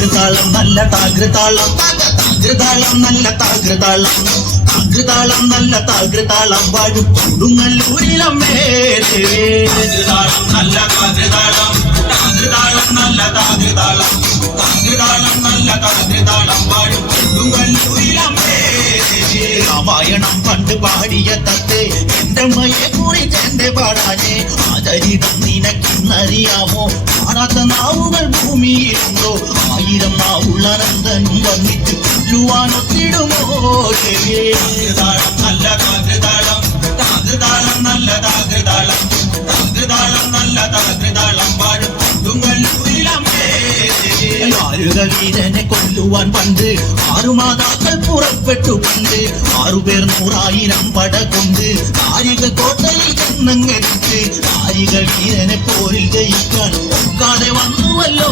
താകൃതാളം നല്ല താകൃതാളം താകൃതാളം നല്ല താകൃതാളം താകൃതാളം നല്ല താകൃതാളം വാഴും കൊടുങ്ങല്ലൂരിലമ്മേ താകൃതാളം നല്ല താകൃതാളം താകൃതാളം നല്ല താകൃതാളം താകൃതാളം നല്ല താകൃതാളം വാഴും കൊടുങ്ങല്ലൂരിലമ്മേ രാമായണം പണ്ട് പാടിയ തത്തേ എന്റെ അമ്മയെ കുറിച്ച് എന്റെ പാടാനേ ആചരിതം നിനക്കിന്നറിയാമോ കാണാത്ത നാവുകൾ ഭൂമിയിലുണ്ടോ ആയിരം നാവുള്ള നന്ദനും വന്നിട്ട് കൊല്ലുവാനൊത്തിടുമോ താകൃതാളം നല്ല താകൃതാളം താകൃതാളം നല്ല താകൃതാളം താകൃതാളം നല്ല താകൃതാളം പാടും കൊടുങ്ങല്ലൂരിലമ്മേ വീരനെ കൊല്ലുവാൻ പണ്ട് 6 മാതാക്കൾ പുറപ്പെട്ടു പണ്ട് 6 പേർ 100,000 പട കൊണ്ട് കാരിക കോട്ടയിൽ ചെന്നങ്ങെടുത്ത് കാരിക വീരനെ പോരിൽ ജയിക്കാൻ ഒക്കാതെ വന്നുവല്ലോ